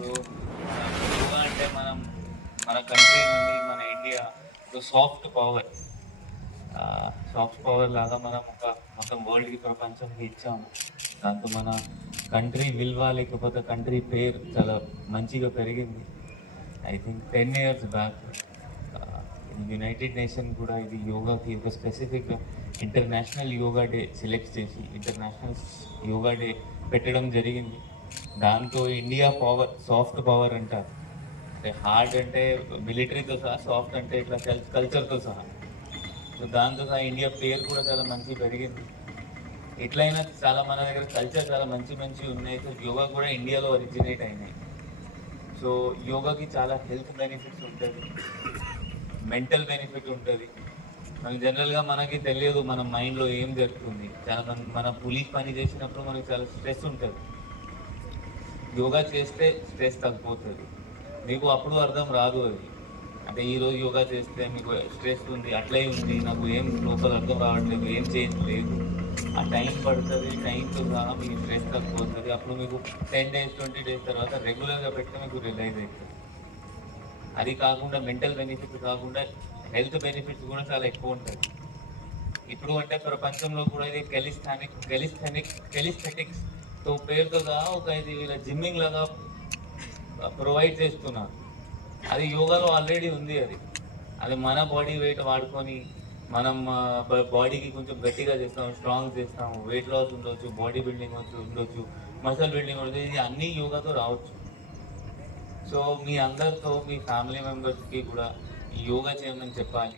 యోగా అంటే మనం మన కంట్రీ నుండి మన India soft power soft power లాగా మనం ఒక మొత్తం వరల్డ్కి ప్రపంచానికి ఇచ్చాము దాంతో మన కంట్రీ విలువ లేకపోతే కంట్రీ పేరు చాలా మంచిగా పెరిగింది. I think ten years back United Nation కూడా ఇది యోగాకి ఒక specific International Yoga Day select చేసి ఇంటర్నేషనల్ యోగా డే పెట్టడం జరిగింది. దాంతో ఇండియా పవర్ సాఫ్ట్ పవర్ అంటారు. అంటే హార్డ్ అంటే మిలిటరీతో సహా సాఫ్ట్ అంటే ఇట్లా కల్చర్తో సహా. సో దాంతో సహా ఇండియా పేరు కూడా చాలా మంచి పెరిగింది. ఎట్లయినా చాలా మన దగ్గర కల్చర్ చాలా మంచి మంచి ఉన్నాయి. సో యోగా కూడా ఇండియాలో ఒరిజినేట్ అయినాయి. సో యోగాకి చాలా హెల్త్ బెనిఫిట్స్ ఉంటుంది. మెంటల్ బెనిఫిట్ ఉంటుంది. మనకి జనరల్గా మనకి తెలియదు మన మైండ్లో ఏం జరుగుతుంది. చాలా మన పోలీస్ పని చేసినప్పుడు మనకి చాలా స్ట్రెస్ ఉంటుంది. యోగా చేస్తే స్ట్రెస్ తగ్గిపోతుంది. మీకు అప్పుడు అర్థం రాదు అది. అంటే ఈరోజు యోగా చేస్తే మీకు స్ట్రెస్ ఉంది అట్లే ఉంది నాకు ఏం లోపల అర్థం రావట్లేదు ఏం చేయట్లేదు లేదు. ఆ టైం పడుతుంది టైంతో సహా మీకు స్ట్రెస్ తగ్గిపోతుంది. అప్పుడు మీకు టెన్ డేస్ ట్వంటీ డేస్ తర్వాత రెగ్యులర్గా పెడితే మీకు రిలైజ్ అవుతుంది. అది కాకుండా మెంటల్ బెనిఫిట్స్ కాకుండా హెల్త్ బెనిఫిట్స్ కూడా చాలా ఎక్కువ ఉంటాయి. ఇప్పుడు అంటే ప్రపంచంలో కూడా ఇది కెలిస్థానిక్ కెలిస్థానిక్ కెలిస్థెటిక్స్ తో పేరుతో ఒక ఇది వీళ్ళ జిమ్మింగ్ లాగా ప్రొవైడ్ చేస్తున్నారు అది యోగాలో ఆల్రెడీ ఉంది అది. అది మన బాడీ వెయిట్ వాడుకొని మనం బాడీకి కొంచెం గట్టిగా చేస్తాం స్ట్రాంగ్ చేస్తాము. వెయిట్ లాస్ ఉండొచ్చు బాడీ బిల్డింగ్ ఉండొచ్చు మసల్ బిల్డింగ్ ఉండొచ్చు ఇది అన్ని యోగాతో రావచ్చు. సో మీ అందరితో మీ ఫ్యామిలీ మెంబర్స్కి కూడా యోగా చేయమని చెప్పాలి.